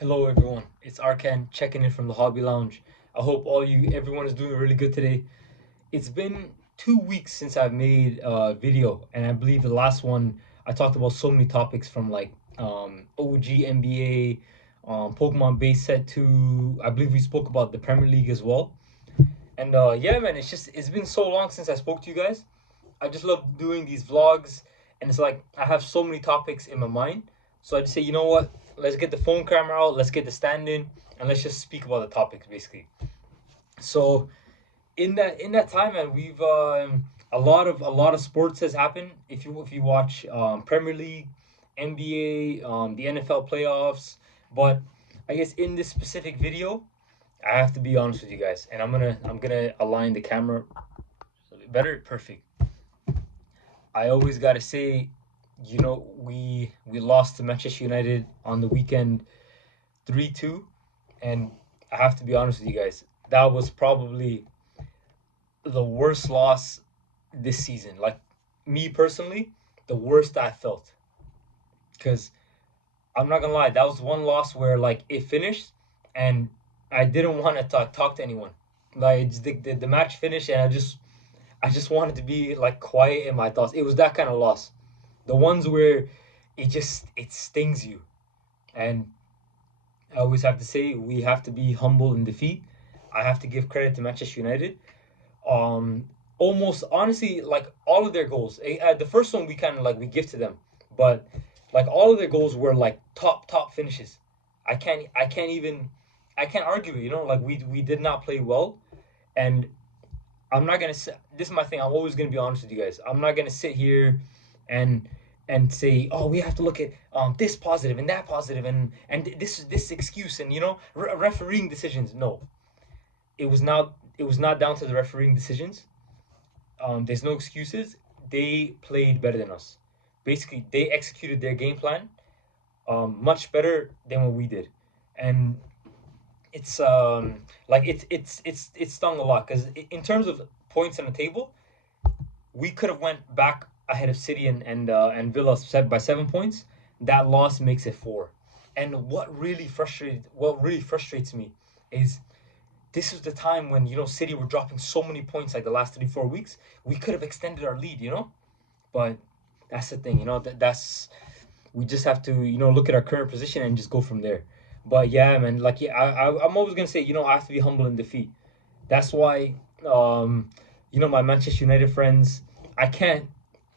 Hello everyone, it's Arkan checking in from the Hobby Lounge. I hope everyone is doing really good today. It's been 2 weeks since I've made a video, and I believe the last one I talked about so many topics from like OG NBA, Pokemon Base Set 2. I believe we spoke about the Premier League as well. And yeah, man, it's been so long since I spoke to you guys. I just love doing these vlogs, and it's like I have so many topics in my mind. So I just say, you know what? Let's get the phone camera out, let's get the stand in, and let's just speak about the topics basically. So in that time, man, we've a lot of sports has happened. If you watch Premier League, NBA, the NFL playoffs, but I guess in this specific video, I have to be honest with you guys, and I'm gonna align the camera better. Perfect. I always gotta say, we lost to Manchester United on the weekend 3-2, and I have to be honest with you guys. That was probably the worst loss this season. Like me personally, the worst I felt. Because I'm not gonna lie, that was one loss where like it finished, and I didn't want to talk to anyone. Like the match finished, and I just wanted to be like quiet in my thoughts. It was that kind of loss. The ones where it stings you. And I always have to say we have to be humble in defeat. I have to give credit to Manchester United. Um, Almost honestly, like all of their goals. The first one we kind of like we give to them, but like all of their goals were like top finishes. I can't argue it. Like we did not play well, and I'm not gonna say this is my thing. I'm always gonna be honest with you guys. I'm not gonna sit here and and say, oh, we have to look at this positive and that positive and this excuse and refereeing decisions. No, it was not down to the refereeing decisions. There's no excuses. They played better than us. Basically, they executed their game plan much better than what we did, and it's like it's stung a lot because in terms of points on the table, we could have went back ahead of City and Villa set by 7 points. That loss makes it four. And what really frustrates me is this is the time when City were dropping so many points like the last 3 4 weeks. We could have extended our lead. But that's the thing, that's we just have to look at our current position and just go from there. But yeah, man, like yeah, I'm always gonna say I have to be humble in defeat. That's why my Manchester United friends, I can't.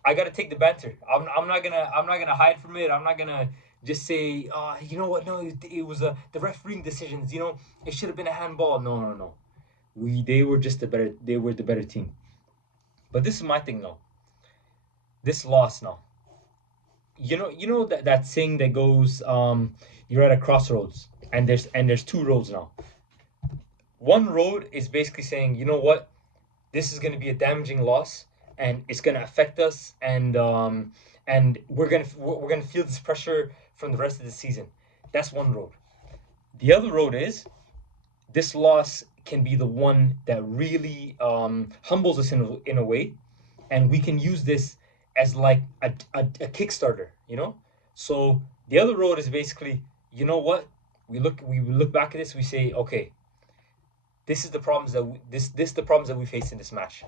I gotta take the banter. I'm not gonna hide from it. I'm not gonna just say, you know what? No, it was the refereeing decisions. It should have been a handball. No, no, no. They were just the better. They were the better team. But this is my thing now. This loss now. You know that saying that goes, you're at a crossroads, and there's two roads now. One road is basically saying, you know what, this is going to be a damaging loss, and it's going to affect us, and we're gonna feel this pressure from the rest of the season. That's one road. The other road is this loss can be the one that really humbles us in a way, and we can use this as like a Kickstarter. So the other road is basically, you know what, we look back at this, we say, okay, this is the problems that we faced in this match.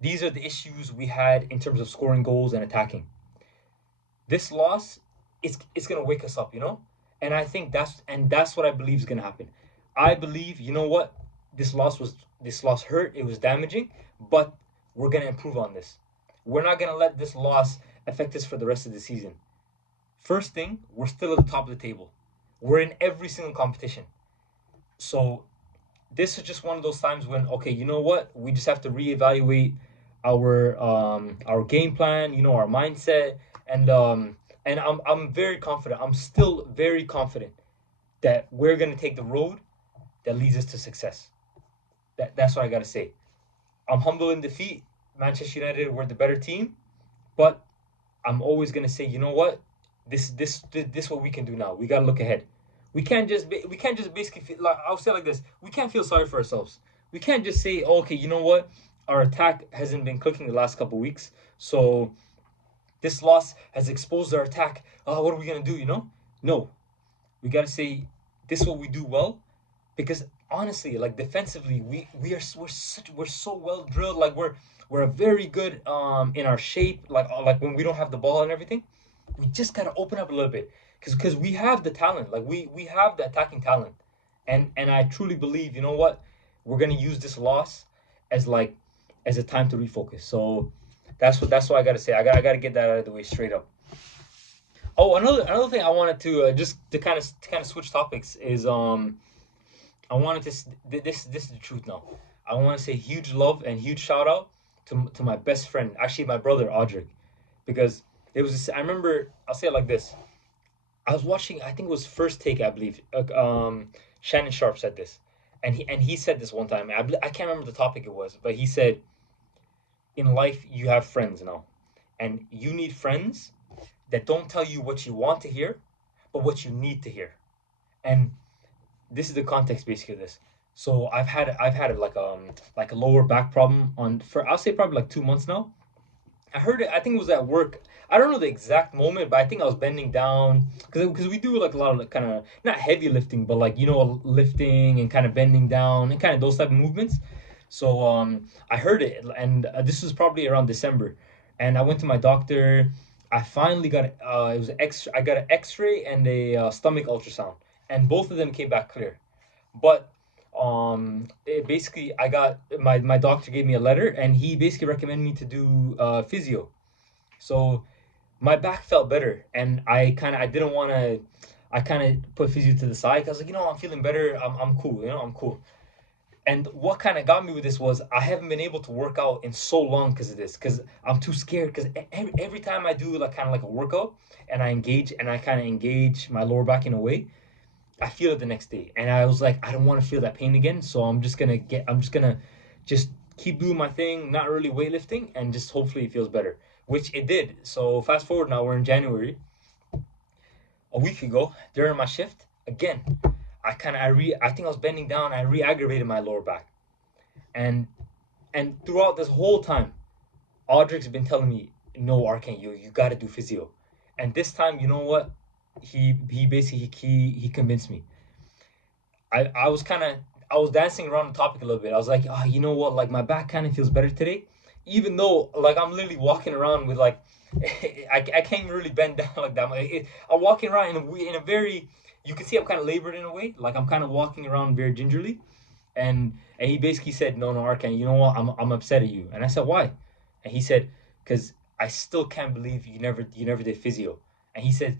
These are the issues we had in terms of scoring goals and attacking. This loss is gonna wake us up. And I think that's what I believe is gonna happen. I believe, you know what, this loss hurt, it was damaging, but we're gonna improve on this. We're not gonna let this loss affect us for the rest of the season. First thing, we're still at the top of the table. We're in every single competition. So this is just one of those times when, okay, you know what, we just have to reevaluate our game plan, our mindset, and I'm very confident. I'm still very confident that we're gonna take the road that leads us to success. That's what I gotta say. I'm humble in defeat. Manchester United were the better team, but I'm always gonna say, you know what, this what we can do now. We gotta look ahead. We can't just basically feel, like, I'll say it like this: we can't feel sorry for ourselves. We can't just say, oh, okay, you know what, our attack hasn't been clicking the last couple weeks, so this loss has exposed our attack. Oh, what are we gonna do? No, we gotta say, this is what we do well, because honestly, like defensively, we're so well drilled. Like we're very good in our shape. Like when we don't have the ball and everything, we just gotta open up a little bit, because we have the talent. Like we have the attacking talent, and I truly believe, you know what, we're gonna use this loss as like as a time to refocus. So that's what I gotta say. I gotta get that out of the way straight up. Oh, another thing I wanted to just to kind of switch topics is I wanted to this is the truth now. I want to say huge love and huge shout out to my best friend, actually my brother Audric, because there was this. I remember, I'll say it like this. I was watching, I think it was First Take, I believe. Shannon Sharpe said this, and he said this one time. I can't remember the topic it was, but he said, in life you have friends now, and you need friends that don't tell you what you want to hear, but what you need to hear. And this is the context basically of this. So I've had like a lower back problem on for I'll say probably like 2 months now. I heard it. I think it was at work. I don't know the exact moment, but I think I was bending down because we do like a lot of like, kind of not heavy lifting, but like lifting and kind of bending down and kind of those type of movements. So I heard it, and this was probably around December, and I went to my doctor. I finally got it was X. I got an X-ray and a stomach ultrasound, and both of them came back clear. But basically I got my doctor gave me a letter, and he basically recommended me to do physio. So my back felt better, and I didn't want to. I kind of put physio to the side because, like, I'm feeling better. I'm cool. I'm cool. And what kind of got me with this was I haven't been able to work out in so long because of this, because I'm too scared, because every time I do like kind of like a workout and I kind of engage my lower back in a way, I feel it the next day, and I was like, I don't want to feel that pain again. So I'm just gonna just keep doing my thing, not really weightlifting, and just hopefully it feels better, which it did. So fast forward now, we're in January. A week ago during my shift, again, I think I was bending down. I re-aggravated my lower back, and throughout this whole time, Audric's been telling me, no, Arkan, you got to do physio, and this time, you know what? He basically he convinced me. I was kind of I was dancing around the topic a little bit. I was like, oh, you know what? Like my back kind of feels better today, even though like I'm literally walking around with like I can't even really bend down like that. I'm walking around in a very, you can see I'm kind of labored in a way. Like I'm kind of walking around very gingerly, and he basically said, no, Arkan, you know what? I'm upset at you. And I said, why? And he said, because I still can't believe you never did physio. And he said,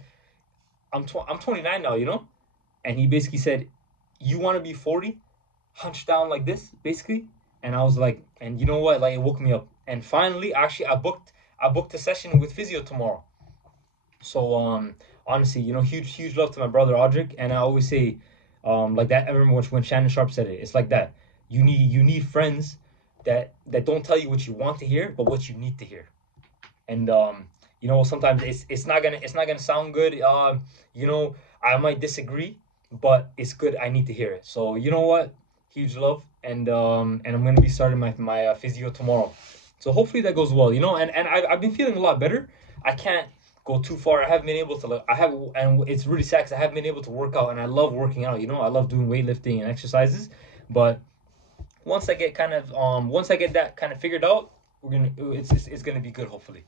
I'm 29 now, and he basically said, you want to be 40, hunched down like this, basically. And I was like, and you know what? Like it woke me up. And finally, actually, I booked a session with physio tomorrow. So honestly, huge love to my brother Audric. And I always say, like that. I remember when Shannon Sharpe said it. It's like that. You need friends that don't tell you what you want to hear, but what you need to hear. And sometimes it's not gonna sound good. I might disagree, but it's good. I need to hear it. So you know what? Huge love, and I'm gonna be starting my physio tomorrow. So hopefully that goes well. And I've been feeling a lot better. I can't go too far. I haven't been able to, like, and it's really sad because I haven't been able to work out, and I love working out. I love doing weightlifting and exercises, but once I get that kind of figured out, it's gonna be good, hopefully.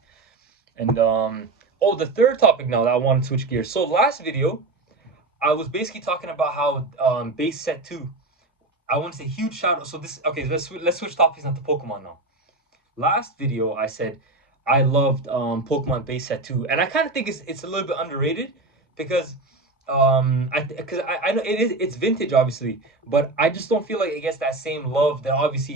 And oh, the third topic now that I want to switch gears. So last video, I was basically talking about how base set two. I want to say huge shout out. So this okay. Let's switch topics now to Pokemon now. Last video, I said I loved Pokemon base set two, and I kind of think it's a little bit underrated because I know it's vintage obviously, but I just don't feel like it gets that same love that obviously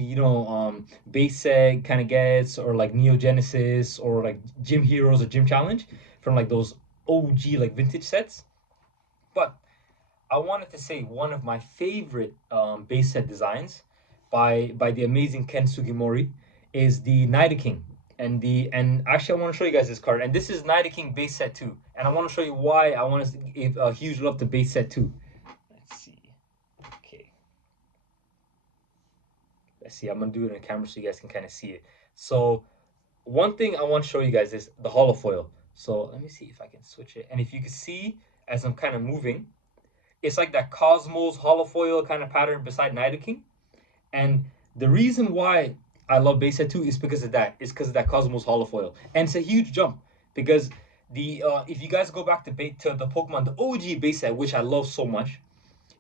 base set kind of gets, or like Neo Genesis, or like Gym Heroes or Gym Challenge from like those OG like vintage sets. But I wanted to say one of my favorite base set designs by the amazing Ken Sugimori is the NIDOKING. And actually I want to show you guys this card. And this is NIDOKING base set 2. And I want to show you why I want to give a huge love to base set 2. Let's see. Okay. Let's see. I'm going to do it in the camera so you guys can kind of see it. So one thing I want to show you guys is the holofoil. So let me see if I can switch it. And if you can see as I'm kind of moving, it's like that Cosmos holofoil kind of pattern beside NIDOKING. And the reason why I love base set 2 is because of that. It's because of that Cosmos holofoil. And it's a huge jump because the if you guys go back to the Pokemon, the OG base set, which I love so much,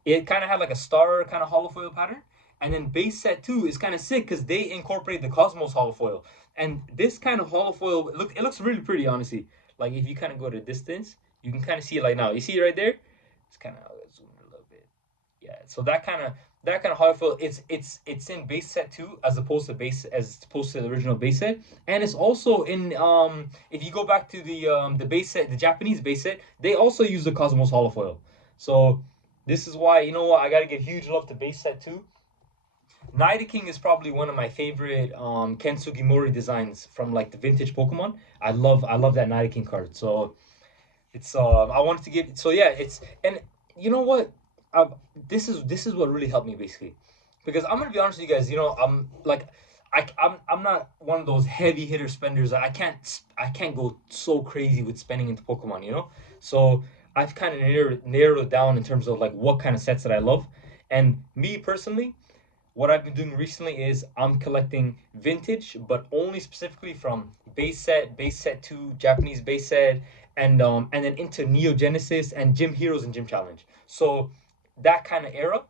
it kind of had like a star kind of holofoil pattern. And then base set 2 is kind of sick because they incorporate the Cosmos holofoil. And this kind of holofoil, it looks really pretty, honestly. Like if you kind of go to distance, you can kind of see it like now. You see it right there? It's kind of zoom in a little bit. Yeah. So that kind of holofoil, it's in base set 2 as opposed to the original base set, and it's also in if you go back to the base set, the Japanese base set, they also use the Cosmos holofoil. So this is why, you know what, I gotta give huge love to base set 2. Nidoking is probably one of my favorite Ken Sugimori designs from like the vintage Pokemon. I love that Nidoking card. So it's I wanted to give, so yeah, it's, and you know what? I, this is what really helped me basically. Because I'm gonna be honest with you guys, I'm like I'm not one of those heavy hitter spenders. I can't go so crazy with spending into Pokemon. So I've kind of narrowed it down in terms of like what kind of sets that I love. And me personally, what I've been doing recently is I'm collecting vintage, but only specifically from base set 2, Japanese base set, and then into Neo Genesis and Gym Heroes and Gym Challenge. So that kind of era,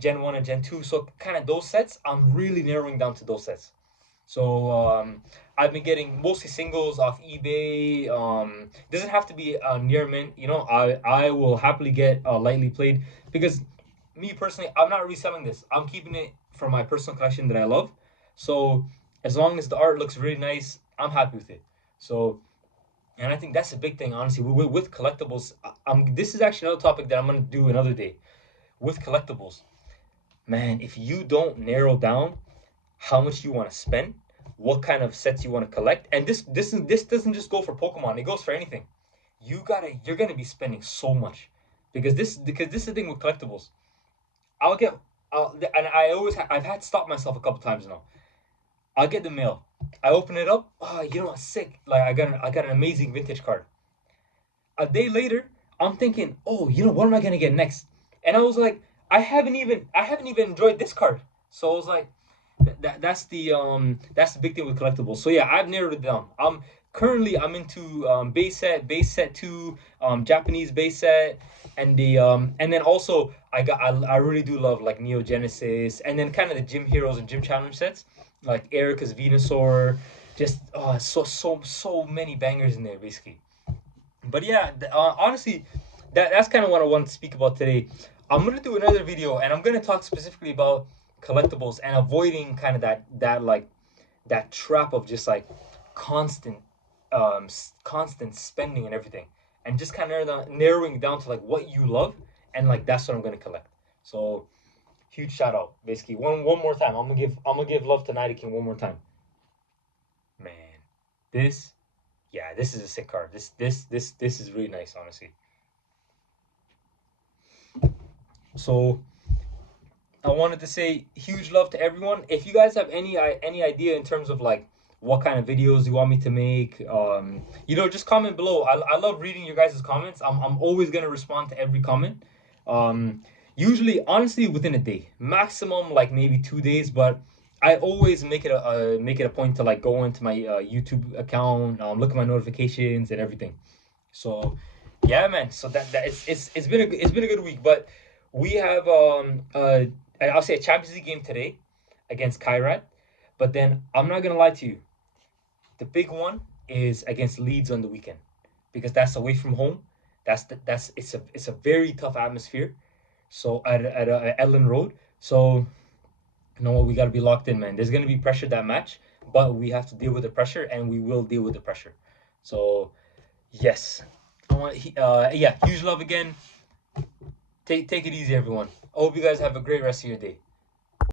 Gen 1 and Gen 2. So kind of those sets, I'm really narrowing down to those sets. So I've been getting mostly singles off eBay. Doesn't have to be near mint. I will happily get lightly played because me personally, I'm not reselling this. I'm keeping it for my personal collection that I love. So as long as the art looks really nice, I'm happy with it. So, and I think that's a big thing, honestly, with collectibles. This is actually another topic that I'm gonna do another day with collectibles. Man, if you don't narrow down how much you want to spend, what kind of sets you want to collect, and this doesn't just go for Pokemon. It goes for anything. You're gonna be spending so much because this is the thing with collectibles. I'll get and I've had to stop myself a couple times now. I'll get the mail. I open it up. Oh, you know what? Sick. Like I got an amazing vintage card. A day later, I'm thinking, oh, what am I gonna get next? And I was like, I haven't even enjoyed this card. So I was like, that's the big thing with collectibles. So yeah, I've narrowed it down. I'm into base set 2, Japanese base set, and then also I really do love like Neo Genesis, and then kind of the Gym Heroes and Gym Challenge sets, like Erica's Venusaur, just so many bangers in there basically. But yeah, honestly, that's kind of what I wanted to speak about today. I'm gonna do another video, and I'm gonna talk specifically about collectibles and avoiding kind of that trap of just like constant, constant spending and everything, and just kind of narrowing down to like what you love, and like that's what I'm gonna collect. So huge shout out, basically. One more time, I'm gonna give love to Night King one more time. Man, this yeah, this is a sick card. This is really nice, honestly. So I wanted to say huge love to everyone. If you guys have any idea in terms of like what kind of videos you want me to make, just comment below. I love reading your guys' comments. I'm always gonna respond to every comment. Um, Usually, honestly, within a day, maximum like maybe 2 days. But I always make it a point to like go into my YouTube account, look at my notifications and everything. So yeah, man. So that it's been a good week, but we have I'll say a Champions League game today against Kairat, but then I'm not gonna lie to you. The big one is against Leeds on the weekend because that's away from home. It's a very tough atmosphere. So at Ellen Road. So you know what, we gotta be locked in, man. There's gonna be pressure that match, but we have to deal with the pressure, and we will deal with the pressure. So yes, yeah, huge love again. Take it easy, everyone. I hope you guys have a great rest of your day.